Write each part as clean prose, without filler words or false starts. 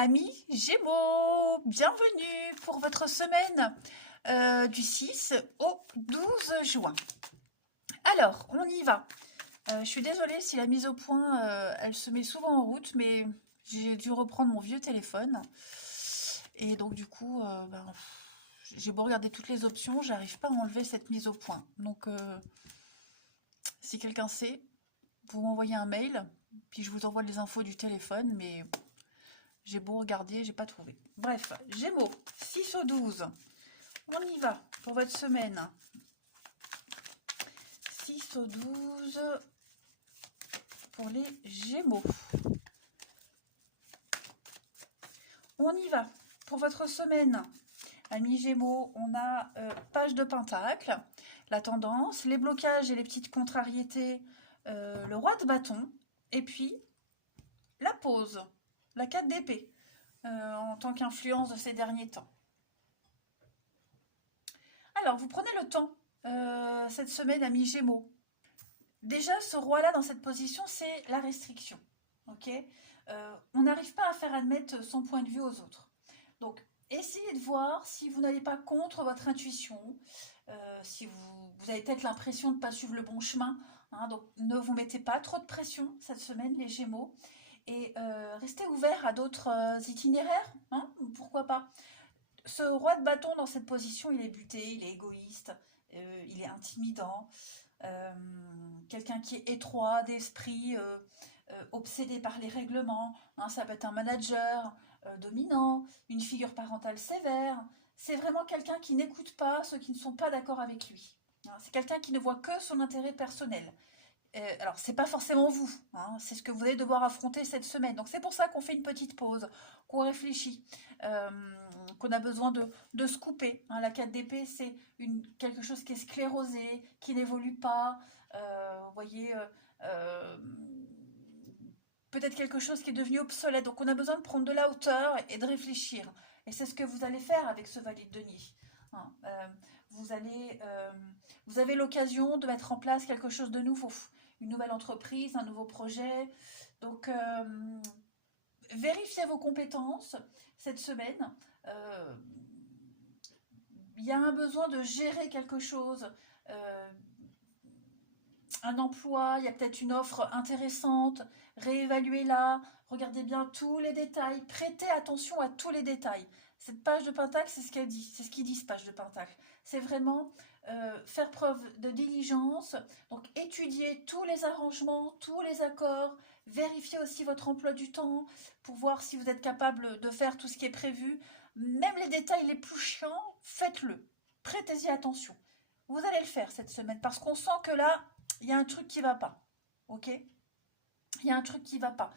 Amis Gémeaux, bienvenue pour votre semaine du 6 au 12 juin. Alors, on y va. Je suis désolée si la mise au point, elle se met souvent en route, mais j'ai dû reprendre mon vieux téléphone. Et donc, du coup, j'ai beau regarder toutes les options, j'arrive pas à enlever cette mise au point. Donc, si quelqu'un sait, vous m'envoyez un mail, puis je vous envoie les infos du téléphone, mais j'ai beau regarder, j'ai pas trouvé. Bref, Gémeaux, 6 au 12. On y va pour votre semaine. 6 au 12 pour les Gémeaux. On y va pour votre semaine. Amis Gémeaux, on a page de Pentacle, la tendance, les blocages et les petites contrariétés, le roi de bâton, et puis la pause, la 4 d'épée, en tant qu'influence de ces derniers temps. Alors, vous prenez le temps cette semaine, amis Gémeaux. Déjà, ce roi-là, dans cette position, c'est la restriction. Ok, on n'arrive pas à faire admettre son point de vue aux autres. Donc, essayez de voir si vous n'allez pas contre votre intuition, si vous avez peut-être l'impression de ne pas suivre le bon chemin. Hein, donc, ne vous mettez pas trop de pression cette semaine, les Gémeaux. Et restez ouverts à d'autres itinéraires. Hein, pourquoi pas. Ce roi de bâton dans cette position, il est buté, il est égoïste, il est intimidant, quelqu'un qui est étroit d'esprit, obsédé par les règlements, hein, ça peut être un manager dominant, une figure parentale sévère, c'est vraiment quelqu'un qui n'écoute pas ceux qui ne sont pas d'accord avec lui. Hein, c'est quelqu'un qui ne voit que son intérêt personnel. Alors, c'est pas forcément vous, hein, c'est ce que vous allez devoir affronter cette semaine. Donc, c'est pour ça qu'on fait une petite pause, qu'on réfléchit, euh, qu'on a besoin de se couper. Hein. La 4 d'épée, c'est quelque chose qui est sclérosé, qui n'évolue pas. Vous voyez, peut-être quelque chose qui est devenu obsolète. Donc, on a besoin de prendre de la hauteur et de réfléchir. Et c'est ce que vous allez faire avec ce Valet de denier. Hein. Vous avez l'occasion de mettre en place quelque chose de nouveau, une nouvelle entreprise, un nouveau projet. Donc, vérifiez vos compétences cette semaine. Il y a un besoin de gérer quelque chose, un emploi, il y a peut-être une offre intéressante, réévaluez-la, regardez bien tous les détails, prêtez attention à tous les détails. Cette page de Pentacle, c'est ce qu'elle dit, c'est ce qu'il dit, cette page de Pentacle. C'est vraiment faire preuve de diligence, donc étudier tous les arrangements, tous les accords, vérifiez aussi votre emploi du temps pour voir si vous êtes capable de faire tout ce qui est prévu. Même les détails les plus chiants, faites-le. Prêtez-y attention. Vous allez le faire cette semaine parce qu'on sent que là, il y a un truc qui ne va pas. Ok? Il y a un truc qui ne va pas.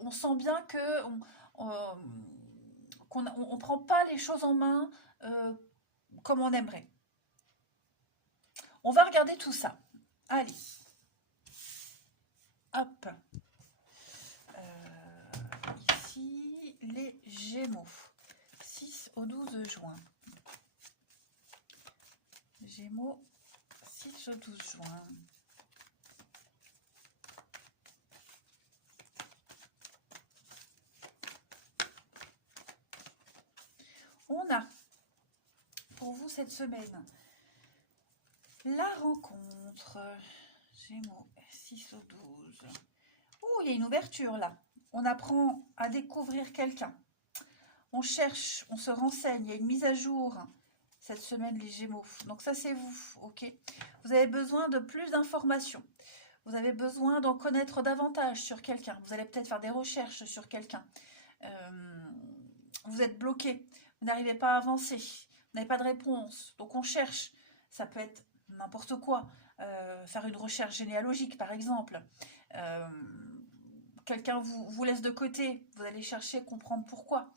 On sent bien que qu'on ne prend pas les choses en main comme on aimerait. On va regarder tout ça. Allez. Hop. Ici, les Gémeaux. 6 au 12 juin. Gémeaux, 6 au 12 juin. On a pour vous cette semaine la rencontre. Gémeaux, 6 au 12. Ouh, il y a une ouverture là. On apprend à découvrir quelqu'un. On cherche, on se renseigne. Il y a une mise à jour cette semaine, les Gémeaux. Donc ça, c'est vous, ok? Vous avez besoin de plus d'informations. Vous avez besoin d'en connaître davantage sur quelqu'un. Vous allez peut-être faire des recherches sur quelqu'un. Vous êtes bloqué. Vous n'arrivez pas à avancer. Vous n'avez pas de réponse. Donc on cherche. Ça peut être n'importe quoi. Faire une recherche généalogique, par exemple. Quelqu'un vous laisse de côté. Vous allez chercher, comprendre pourquoi.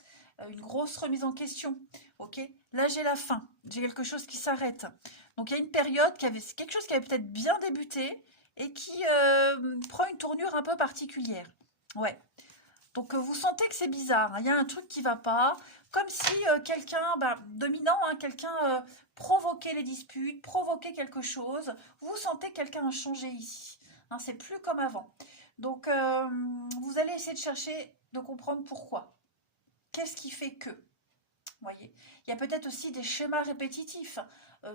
Une grosse remise en question. Ok, là, j'ai la fin. J'ai quelque chose qui s'arrête. Donc, il y a une période quelque chose qui avait peut-être bien débuté et qui prend une tournure un peu particulière. Ouais. Donc, vous sentez que c'est bizarre. Hein. Il y a un truc qui ne va pas. Comme si quelqu'un, dominant, hein, quelqu'un provoquait les disputes, provoquait quelque chose. Vous sentez que quelqu'un a changé ici. Hein, c'est plus comme avant. Donc, vous allez essayer de chercher, de comprendre pourquoi. Qu'est-ce qui fait que? Voyez, il y a peut-être aussi des schémas répétitifs,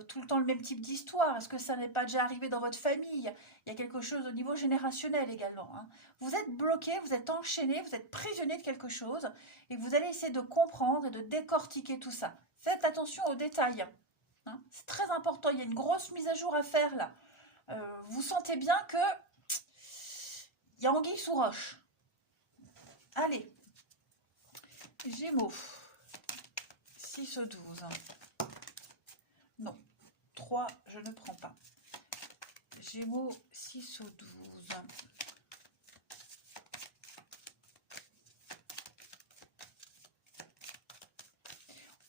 tout le temps le même type d'histoire. Est-ce que ça n'est pas déjà arrivé dans votre famille? Il y a quelque chose au niveau générationnel également, hein. Vous êtes bloqué, vous êtes enchaîné, vous êtes prisonnier de quelque chose et vous allez essayer de comprendre et de décortiquer tout ça. Faites attention aux détails, hein. C'est très important, il y a une grosse mise à jour à faire là. Vous sentez bien que il y a anguille sous roche. Allez, Gémeaux, 6 au 12. Non, 3, je ne prends pas. Gémeaux, 6 au 12.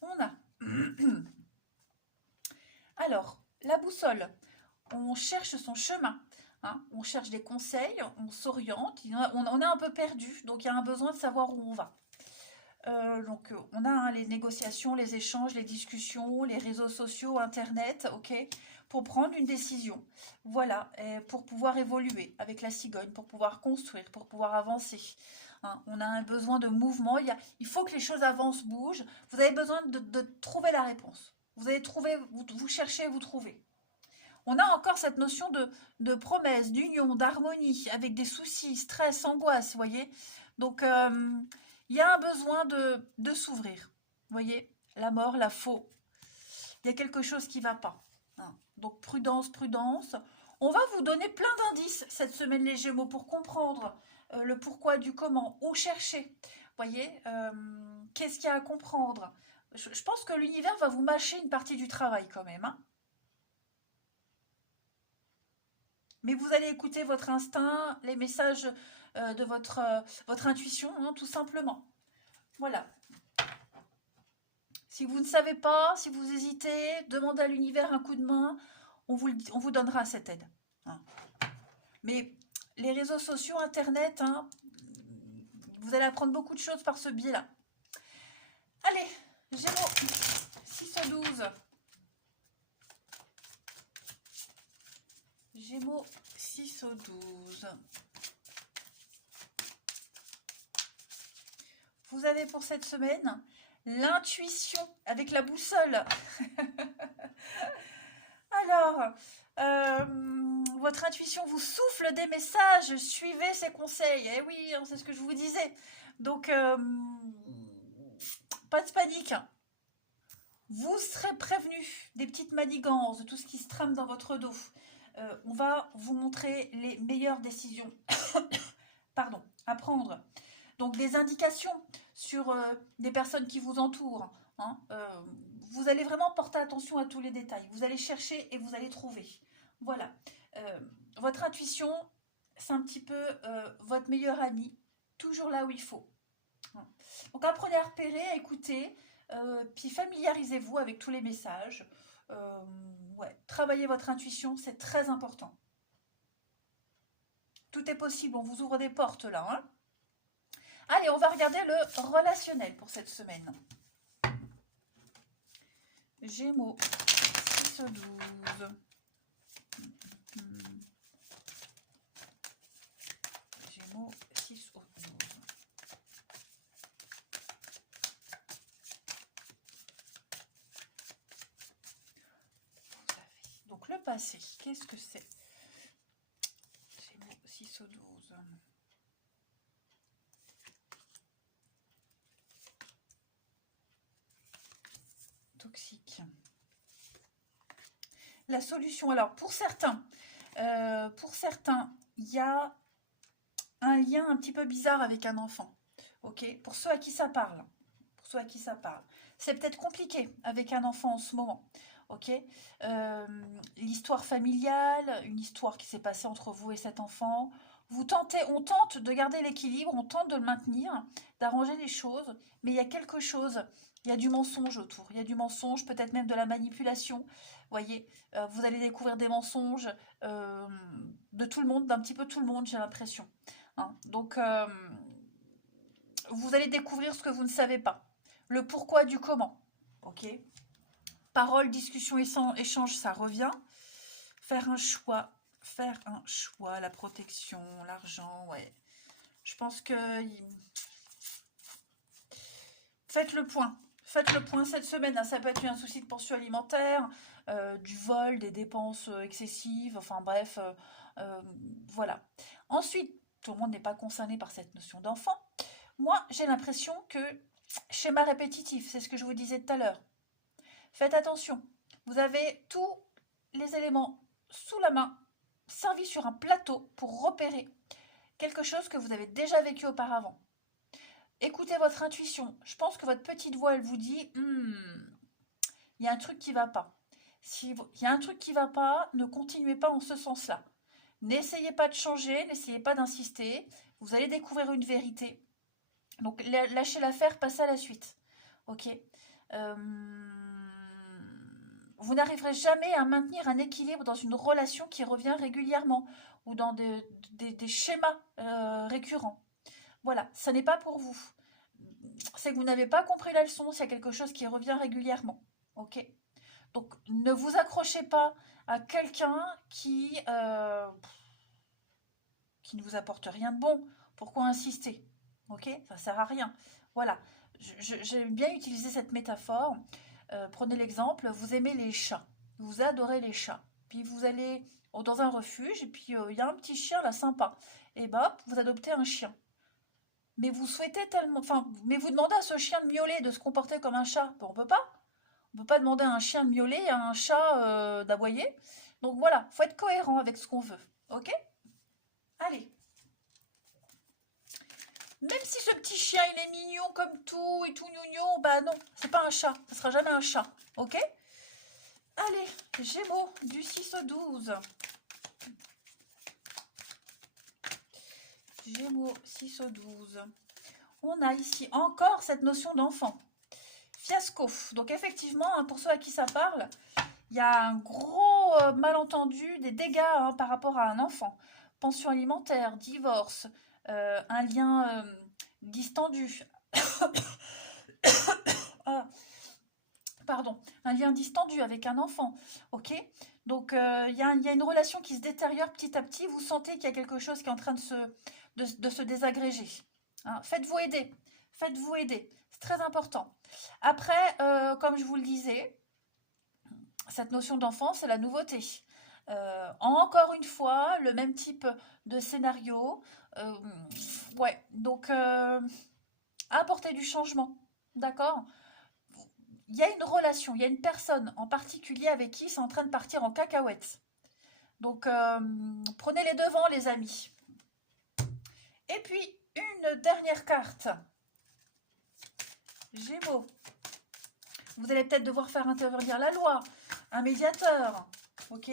On a... Alors, la boussole, on cherche son chemin. Hein, on cherche des conseils, on s'oriente, on est un peu perdu, donc il y a un besoin de savoir où on va. Donc on a hein, les négociations, les échanges, les discussions, les réseaux sociaux, internet, ok, pour prendre une décision. Voilà, pour pouvoir évoluer avec la cigogne, pour pouvoir construire, pour pouvoir avancer. Hein, on a un besoin de mouvement, il faut que les choses avancent, bougent. Vous avez besoin de trouver la réponse. Vous allez trouver, vous cherchez, vous trouvez. On a encore cette notion de promesse, d'union, d'harmonie, avec des soucis, stress, angoisse, vous voyez. Donc, il y a un besoin de s'ouvrir. Vous voyez, la mort, la faux. Il y a quelque chose qui ne va pas. Hein. Donc, prudence, prudence. On va vous donner plein d'indices cette semaine, les Gémeaux, pour comprendre le pourquoi du comment, où chercher. Vous voyez, qu'est-ce qu'il y a à comprendre. Je pense que l'univers va vous mâcher une partie du travail quand même, hein. Mais vous allez écouter votre instinct, les messages de votre intuition, hein, tout simplement. Voilà. Si vous ne savez pas, si vous hésitez, demandez à l'univers un coup de main, on vous donnera cette aide. Hein. Mais les réseaux sociaux, Internet, hein, vous allez apprendre beaucoup de choses par ce biais-là. Allez, Gémeaux, 6 au 12. Gémeaux, 6 au 12. Vous avez pour cette semaine l'intuition avec la boussole. Alors, votre intuition vous souffle des messages, suivez ses conseils. Eh oui, c'est ce que je vous disais. Donc, pas de panique. Vous serez prévenu des petites manigances, de tout ce qui se trame dans votre dos. On va vous montrer les meilleures décisions pardon, à prendre. Donc des indications sur des personnes qui vous entourent. Hein, vous allez vraiment porter attention à tous les détails. Vous allez chercher et vous allez trouver. Voilà. Votre intuition, c'est un petit peu votre meilleur ami, toujours là où il faut. Donc apprenez à repérer, à écouter, puis familiarisez-vous avec tous les messages. Ouais, travaillez votre intuition, c'est très important. Tout est possible, on vous ouvre des portes là. Hein. Allez, on va regarder le relationnel pour cette semaine. Gémeaux, 6 au 12. Gémeaux, 6 au 12. Donc le passé, qu'est-ce que c'est? Gémeaux, 6 au 12. Toxique. La solution, alors pour certains, il y a un lien un petit peu bizarre avec un enfant. Ok, pour ceux à qui ça parle. Pour ceux à qui ça parle. C'est peut-être compliqué avec un enfant en ce moment. Ok, l'histoire familiale, une histoire qui s'est passée entre vous et cet enfant. On tente de garder l'équilibre, on tente de le maintenir, d'arranger les choses, mais il y a quelque chose, il y a du mensonge autour, il y a du mensonge, peut-être même de la manipulation. Vous voyez, vous allez découvrir des mensonges de tout le monde, d'un petit peu tout le monde, j'ai l'impression. Hein. Donc, vous allez découvrir ce que vous ne savez pas, le pourquoi du comment. Ok. Parole, discussion, échange, ça revient. Faire un choix, la protection, l'argent, ouais. Je pense que faites le point. Faites le point cette semaine. Hein. Ça peut être un souci de pension alimentaire, du vol, des dépenses excessives, enfin bref, voilà. Ensuite, tout le monde n'est pas concerné par cette notion d'enfant. Moi, j'ai l'impression que schéma répétitif, c'est ce que je vous disais tout à l'heure. Faites attention, vous avez tous les éléments sous la main, servis sur un plateau pour repérer quelque chose que vous avez déjà vécu auparavant. Écoutez votre intuition. Je pense que votre petite voix, elle vous dit, il y a un truc qui ne va pas. S'il y a un truc qui ne va pas, ne continuez pas en ce sens-là. N'essayez pas de changer, n'essayez pas d'insister. Vous allez découvrir une vérité. Donc, lâchez l'affaire, passez à la suite. Ok. Vous n'arriverez jamais à maintenir un équilibre dans une relation qui revient régulièrement ou dans des schémas récurrents. Voilà, ça n'est pas pour vous. C'est que vous n'avez pas compris la leçon s'il y a quelque chose qui revient régulièrement. Ok. Donc, ne vous accrochez pas à quelqu'un qui ne vous apporte rien de bon. Pourquoi insister? Ok, ça ne sert à rien. Voilà, j'aime bien utiliser cette métaphore. Prenez l'exemple, vous aimez les chats. Vous adorez les chats. Puis vous allez dans un refuge et puis il y a un petit chien là sympa. Et bah, vous adoptez un chien. Mais vous souhaitez tellement... mais vous demandez à ce chien de miauler, de se comporter comme un chat. On ne peut pas. On ne peut pas demander à un chien de miauler et à un chat d'aboyer. Donc voilà, il faut être cohérent avec ce qu'on veut. Ok? Allez. Même si ce petit chien, il est mignon comme tout et tout gnognon, bah non, c'est pas un chat. Ça sera jamais un chat. Ok? Allez, Gémeaux, du 6 au 12. Gémeaux, 6 au 12. On a ici encore cette notion d'enfant. Fiasco. Donc effectivement, hein, pour ceux à qui ça parle, il y a un gros malentendu, des dégâts par rapport à un enfant. Pension alimentaire, divorce, un lien distendu. Ah, pardon, un lien distendu avec un enfant. Ok. Donc il y a une relation qui se détériore petit à petit. Vous sentez qu'il y a quelque chose qui est en train de se désagréger. Hein. Faites-vous aider. Faites-vous aider. C'est très important. Après, comme je vous le disais, cette notion d'enfant, c'est la nouveauté. Encore une fois, le même type de scénario. Ouais, donc apporter du changement. D'accord? Il y a une relation, il y a une personne en particulier avec qui c'est en train de partir en cacahuète. Donc, prenez les devants, les amis. Et puis, une dernière carte. Gémeaux. Vous allez peut-être devoir faire intervenir la loi, un médiateur. Ok?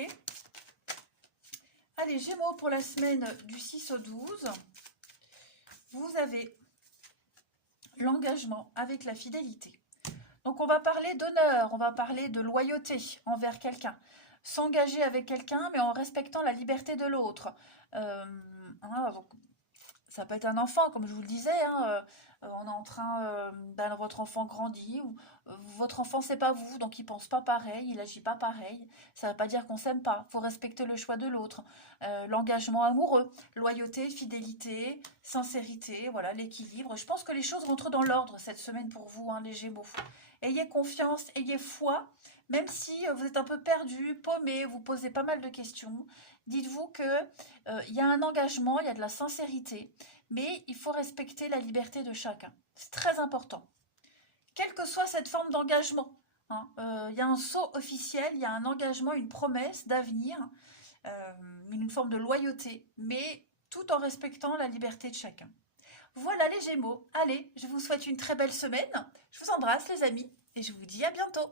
Allez, Gémeaux, pour la semaine du 6 au 12, vous avez l'engagement avec la fidélité. Donc, on va parler d'honneur, on va parler de loyauté envers quelqu'un. S'engager avec quelqu'un, mais en respectant la liberté de l'autre. Donc, ça peut être un enfant, comme je vous le disais. On est en train, votre enfant grandit, ou votre enfant, c'est pas vous, donc il pense pas pareil, il agit pas pareil. Ça ne veut pas dire qu'on s'aime pas. Il faut respecter le choix de l'autre. L'engagement amoureux, loyauté, fidélité, sincérité, voilà, l'équilibre. Je pense que les choses rentrent dans l'ordre cette semaine pour vous, les Gémeaux. Ayez confiance, ayez foi, même si vous êtes un peu perdu, paumé, vous posez pas mal de questions. Dites-vous que y a un engagement, il y a de la sincérité, mais il faut respecter la liberté de chacun. C'est très important. Quelle que soit cette forme d'engagement, y a un sceau officiel, il y a un engagement, une promesse d'avenir, une forme de loyauté, mais tout en respectant la liberté de chacun. Voilà les Gémeaux. Allez, je vous souhaite une très belle semaine. Je vous embrasse les amis et je vous dis à bientôt.